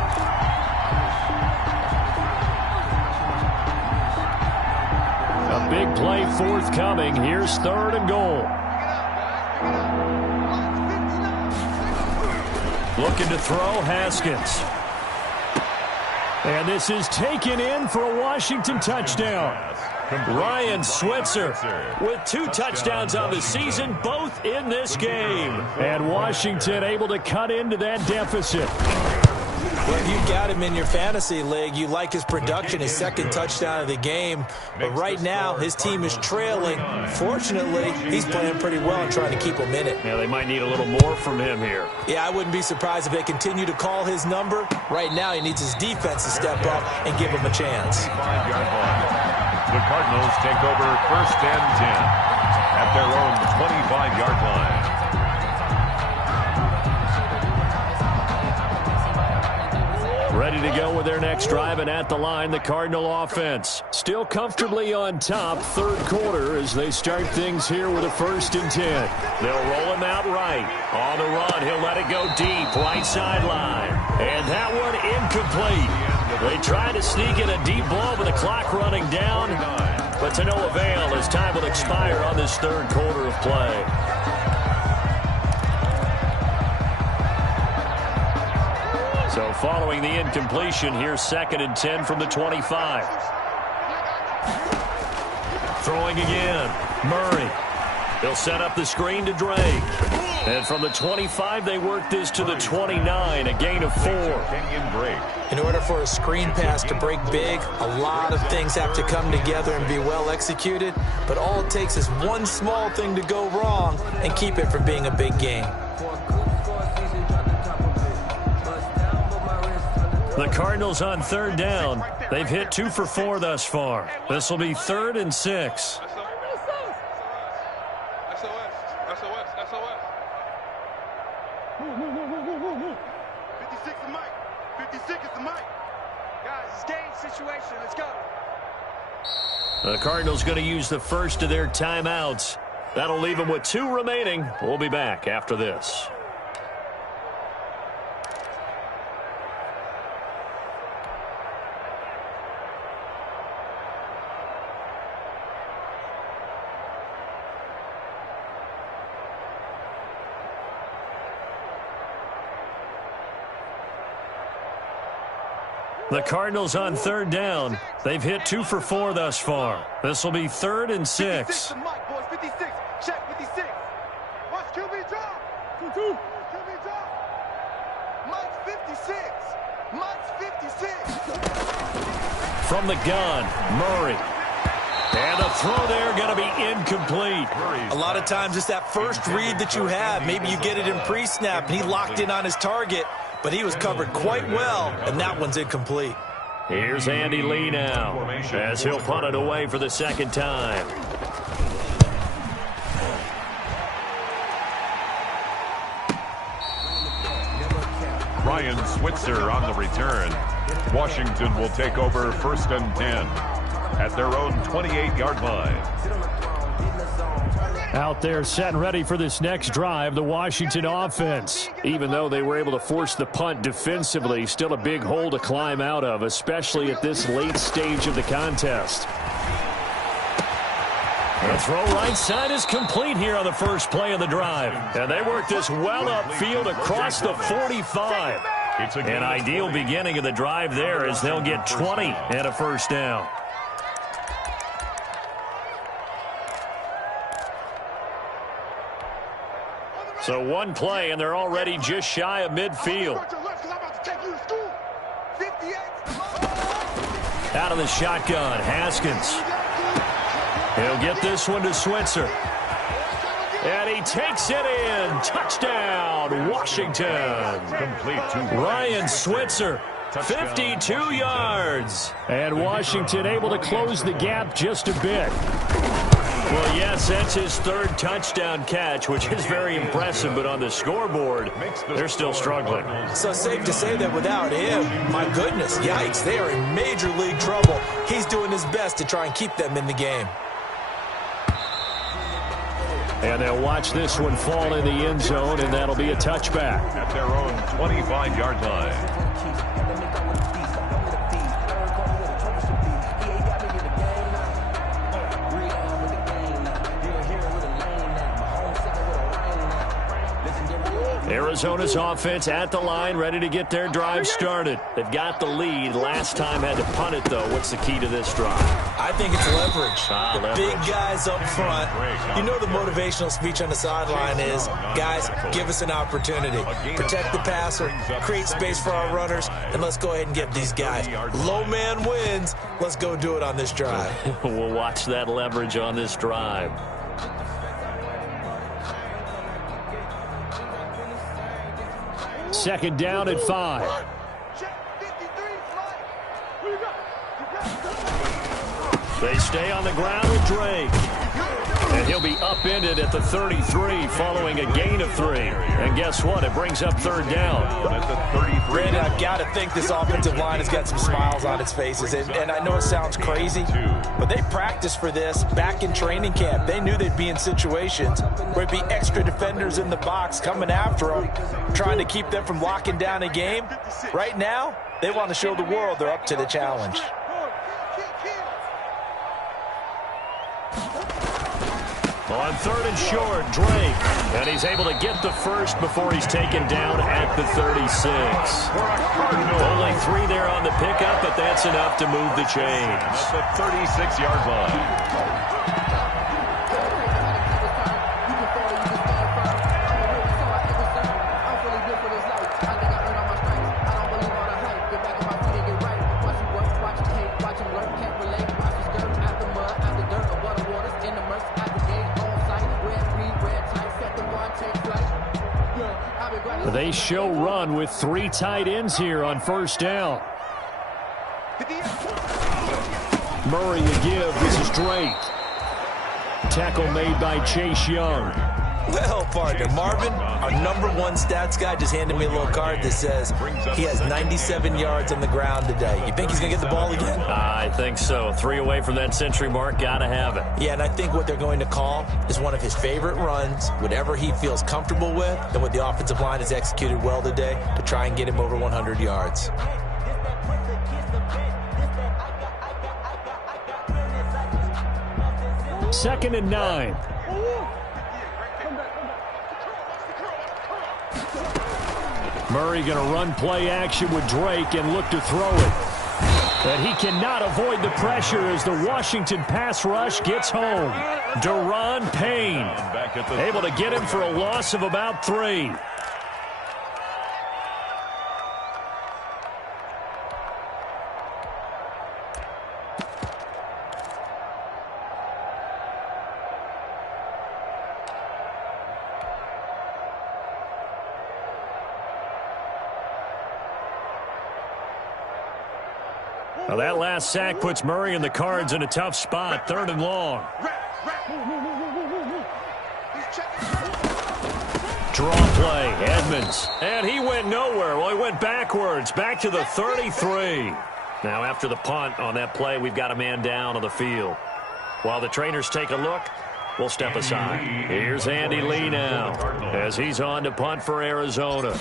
A big play forthcoming. Here's 3rd and goal. Looking to throw, Haskins. And this is taken in for a Washington touchdown. Ryan Switzer with 2 touchdowns on the season, both in this game. And Washington able to cut into that deficit. Well, if you got him in your fantasy league, you like his production, his 2nd touchdown of the game. But right now, his team is trailing. Fortunately, he's playing pretty well and trying to keep him in it. Yeah, they might need a little more from him here. Yeah, I wouldn't be surprised if they continue to call his number. Right now, he needs his defense to step up and give him a chance. The Cardinals take over 1st and 10 at their own 25-yard line. ready to go with their next drive, and at the line, the Cardinal offense. Still comfortably on top, third quarter, as they start things here with a 1st and 10. They'll roll him out right. On the run, he'll let it go deep, right sideline. And that one incomplete. They try to sneak in a deep ball with the clock running down, but to no avail as time will expire on this third quarter of play. So following the incompletion, here's 2nd and 10 from the 25. Throwing again. Murray. He'll set up the screen to Drake. And from the 25, they work this to the 29, a gain of 4. In order for a screen pass to break big, a lot of things have to come together and be well executed. But all it takes is one small thing to go wrong and keep it from being a big game. The Cardinals on 3rd down. They've hit 2 for 4 thus far. This will be 3rd and 6. The Cardinals going to use the first of their timeouts. That'll leave them with 2 remaining. We'll be back after this. The Cardinals on 3rd down. They've hit 2 for 4 thus far. This will be 3rd and 6. 56, Mike, boys, 56. Check 56. Watch QB drop. 2-2. QB drop. Mike's 56. Mike's 56. From the gun, Murray. And the throw there going to be incomplete. A lot of times it's that first read that you have. Maybe you get it in pre-snap, and he locked in on his target. But he was covered quite well, and that one's incomplete. Here's Andy Lee now, as he'll punt it away for the 2nd time. Ryan Switzer on the return. Washington will take over 1st and 10 at their own 28-yard line. Out there set and ready for this next drive, the Washington offense. Even though they were able to force the punt defensively, still a big hole to climb out of, especially at this late stage of the contest. The throw right side is complete here on the first play of the drive. And they work this well upfield across the 45. An ideal beginning of the drive there as they'll get 20 and a 1st down. So one play, and they're already just shy of midfield. Out of the shotgun, Haskins. He'll get this one to Switzer. And he takes it in. Touchdown, Washington. Complete to Ryan Switzer, 52 yards. And Washington able to close the gap just a bit. Well, yes, that's his 3rd touchdown catch, which is very impressive, but on the scoreboard, they're still struggling. So safe to say that without him, my goodness, yikes, they are in major league trouble. He's doing his best to try and keep them in the game. And they'll watch this one fall in the end zone, and that'll be a touchback. At their own 25-yard line. Arizona's offense at the line, ready to get their drive started. They've got the lead. Last time had to punt it, though. What's the key to this drive? I think it's leverage. Leverage. Big guys up front. You know the motivational speech on the sideline is, guys, give us an opportunity. Protect the passer, create space for our runners, and let's go ahead and get these guys. Low man wins. Let's go do it on this drive. We'll watch that leverage on this drive. Second down at 5. They stay on the ground with Drake. And he'll be upended at the 33 following a gain of 3. And guess what? It brings up 3rd down. Brandon, I've got to think this offensive line has got some smiles on its faces. And I know it sounds crazy, but they practiced for this back in training camp. They knew they'd be in situations where it'd be extra defenders in the box coming after them, trying to keep them from locking down a game. Right now, they want to show the world they're up to the challenge. On third and short, Drake. And he's able to get the first before he's taken down at the 36. Only 3 there on the pickup, but that's enough to move the chains. At the 36-yard line. They show run with 3 tight ends here on first down. Murray to give. This is Drake. Tackle made by Chase Young. Well, partner, Marvin, our #1 stats guy, just handed me a little card that says he has 97 yards on the ground today. You think he's going to get the ball again? I think so. 3 away from that century mark. Got to have it. Yeah, and I think what they're going to call is one of his favorite runs, whatever he feels comfortable with, and what the offensive line has executed well today to try and get him over 100 yards. Second and 9. Murray going to run play action with Drake and look to throw it. And he cannot avoid the pressure as the Washington pass rush gets home. Deron Payne able to get him for a loss of about 3. Well, that last sack puts Murray and the Cards in a tough spot. 3rd and long. Draw play, Edmonds. And he went nowhere. Well, he went backwards, back to the 33. Now, after the punt on that play, we've got a man down on the field. While the trainers take a look, we'll step aside. Here's Andy Lee now as he's on to punt for Arizona.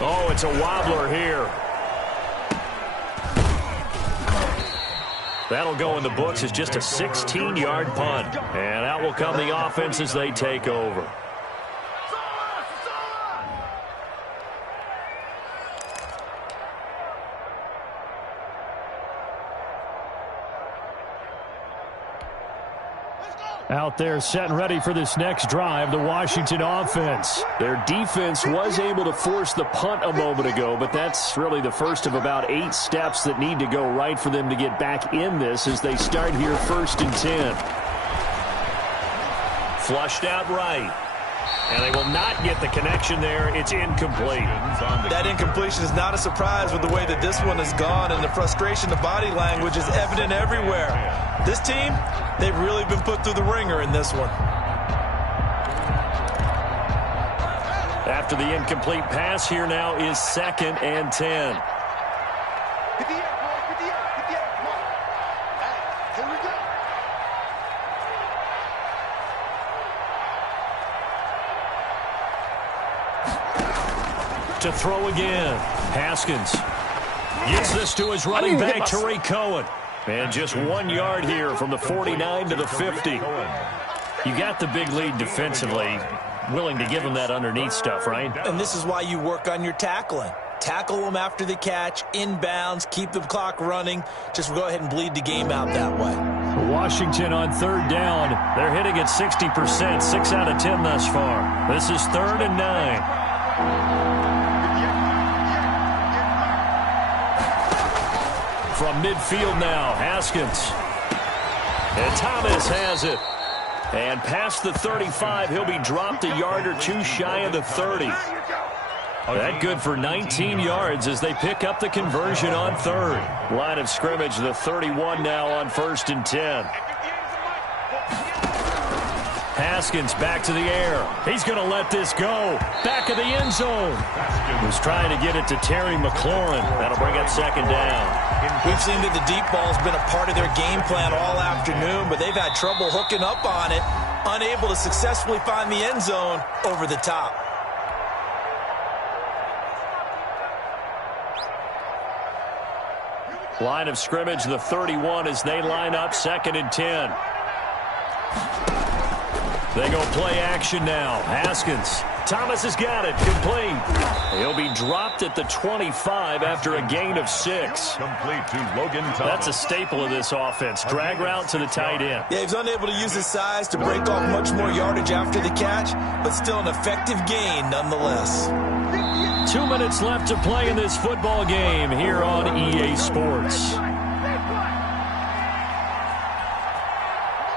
Oh, it's a wobbler here. That'll go in the books as just a 16-yard punt. And out will come the offense as they take over. Out there set and ready for this next drive, the Washington offense. Their defense was able to force the punt a moment ago, but that's really the first of about 8 steps that need to go right for them to get back in this as they start here 1st and 10. Flushed out right. And they will not get the connection there. It's incomplete. That incompletion is not a surprise with the way that this one has gone, and the frustration, the body language is evident everywhere. This team, they've really been put through the ringer in this one. After the incomplete pass, here now is 2nd and 10. To throw again. Haskins gets this to his running back, Tariq Cohen. And just 1 yard here from the 49 to the 50. You got the big lead defensively. Willing to give him that underneath stuff, right? And this is why you work on your tackling. Tackle them after the catch, inbounds, keep the clock running. Just go ahead and bleed the game out that way. Washington on 3rd down. They're hitting at 60%, 6 out of 10 thus far. This is 3rd and 9. From midfield now, Haskins. And Thomas has it. And past the 35, he'll be dropped a yard or 2 shy of the 30. That good for 19 yards as they pick up the conversion on 3rd. Line of scrimmage, the 31 now on 1st and 10. Haskins back to the air. He's going to let this go. Back of the end zone. He's trying to get it to Terry McLaurin. That'll bring up second down. We've seen that the deep ball's been a part of their game plan all afternoon, but they've had trouble hooking up on it, unable to successfully find the end zone over the top. Line of scrimmage, the 31, as they line up 2nd and 10. They go play action now. Haskins. Thomas has got it. Complete. He'll be dropped at the 25 after a gain of 6. Complete to Logan Thomas. That's a staple of this offense. Drag route to the tight end. Yeah, he's unable to use his size to break off much more yardage after the catch, but still an effective gain nonetheless. 2 minutes left to play in this football game here on EA Sports.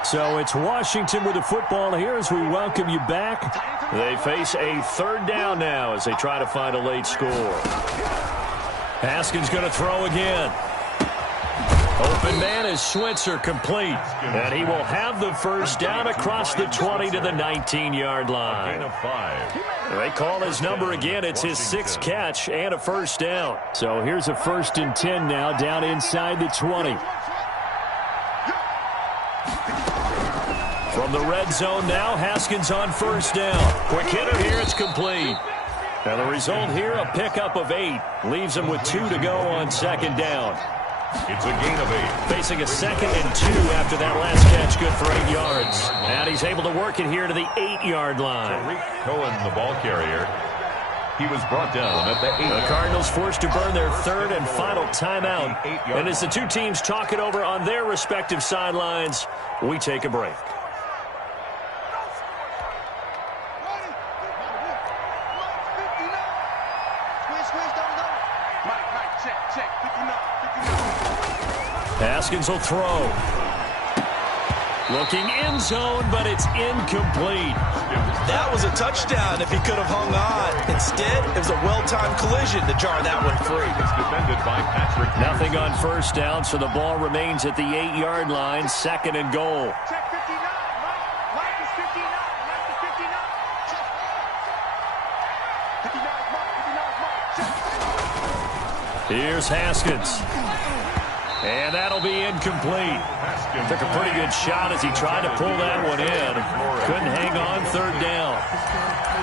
So it's Washington with the football here as we welcome you back. They face a 3rd down now as they try to find a late score. Haskins going to throw again. Open man is Switzer, complete. And he will have the first down across the 20 to the 19-yard line. They call his number again. It's his 6th catch and a first down. So here's a 1st and 10 now down inside the 20. From the red zone now, Haskins on first down. Quick hitter here, it's complete. Now the result here, a pickup of 8. Leaves him with 2 to go on 2nd down. It's a gain of 8. Facing a 2nd and 2 after that last catch, good for 8 yards. And he's able to work it here to the 8-yard line. Tariq Cohen, the ball carrier. He was brought down at the 8. The Cardinals forced to burn their 3rd and final timeout. And as the two teams talk it over on their respective sidelines, we take a break. Haskins will throw. Looking end zone, but it's incomplete. That was a touchdown if he could have hung on. Instead, it was a well-timed collision to jar that one free. It's defended by Patrick. Nothing on first down, so the ball remains at the 8-yard line, 2nd and goal. Check 59. Mike is 59. Mike is 59. 59 is Mike. 59 is Mike. Here's Haskins. And that'll be incomplete. Took a pretty good shot as he tried to pull that one in. Couldn't hang on 3rd down.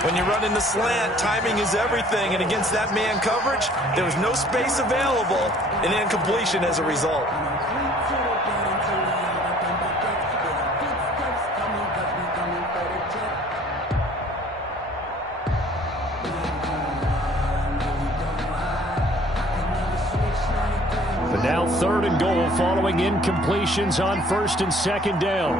When you run in the slant, timing is everything. And against that man coverage, there was no space available. An incompletion as a result. But now 3rd and goal following incompletions on 1st and 2nd down.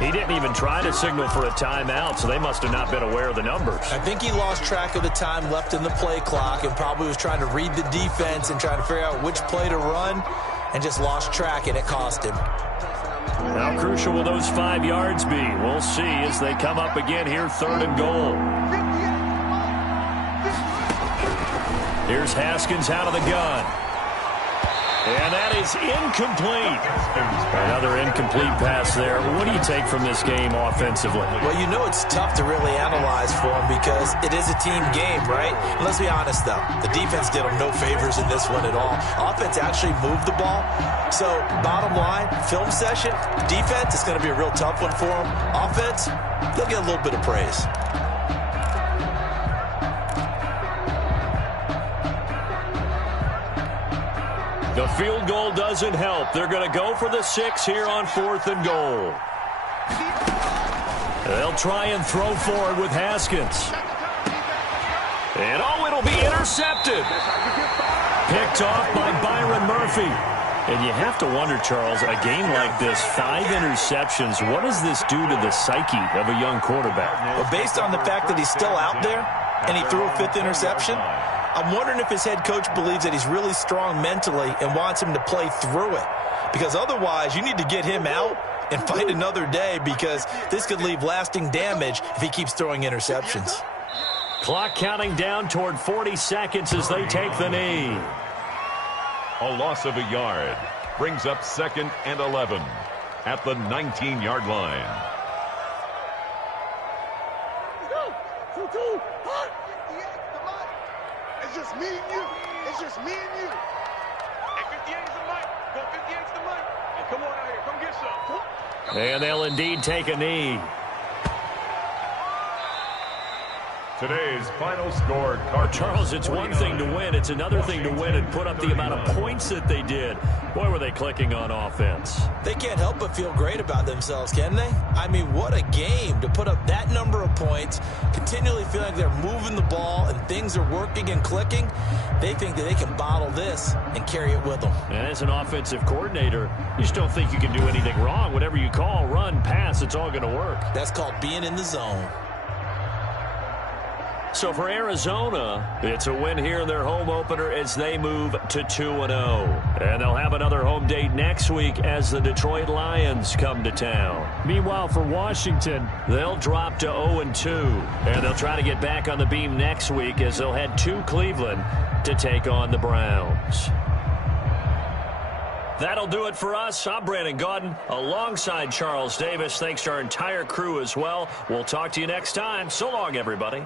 He didn't even try to signal for a timeout, so they must have not been aware of the numbers. I think he lost track of the time left in the play clock and probably was trying to read the defense and trying to figure out which play to run, and just lost track, and it cost him. How crucial will those 5 yards be? We'll see as they come up again here, 3rd and goal. Here's Haskins out of the gun. And that is incomplete. Another incomplete pass there. What do you take from this game offensively? Well, you know it's tough to really analyze for him because it is a team game, right? And let's be honest, though. The defense did him no favors in this one at all. Offense actually moved the ball. So, bottom line, film session, defense is going to be a real tough one for him. Offense, they'll get a little bit of praise. The field goal doesn't help. They're going to go for the 6 here on 4th and goal. They'll try and throw forward with Haskins. And it'll be intercepted. Picked off by Byron Murphy. And you have to wonder, Charles, a game like this, 5 interceptions, what does this do to the psyche of a young quarterback? Well, based on the fact that he's still out there and he threw a 5th interception, I'm wondering if his head coach believes that he's really strong mentally and wants him to play through it. Because otherwise, you need to get him out and fight another day because this could leave lasting damage if he keeps throwing interceptions. Clock counting down toward 40 seconds as they take the knee. A loss of a yard brings up 2nd and 11 at the 19-yard line. It's just me and you. It's just me and you. Hey, 58's the mic. Go 58's the mic. Hey, come on out here. Come get some. And they'll indeed take a knee. Today's final score, Cardinals. Charles, it's 49. one thing to win. It's another thing to win and put up the amount of points that they did. Boy, were they clicking on offense. They can't help but feel great about themselves, can they? I mean, what a game to put up that number of points, continually feeling like they're moving the ball and things are working and clicking. They think that they can bottle this and carry it with them. And as an offensive coordinator, you just don't think you can do anything wrong. Whatever you call, run, pass, it's all going to work. That's called being in the zone. So for Arizona, it's a win here in their home opener as they move to 2-0. And they'll have another home date next week as the Detroit Lions come to town. Meanwhile, for Washington, they'll drop to 0-2. And they'll try to get back on the beam next week as they'll head to Cleveland to take on the Browns. That'll do it for us. I'm Brandon Gaudin alongside Charles Davis. Thanks to our entire crew as well. We'll talk to you next time. So long, everybody.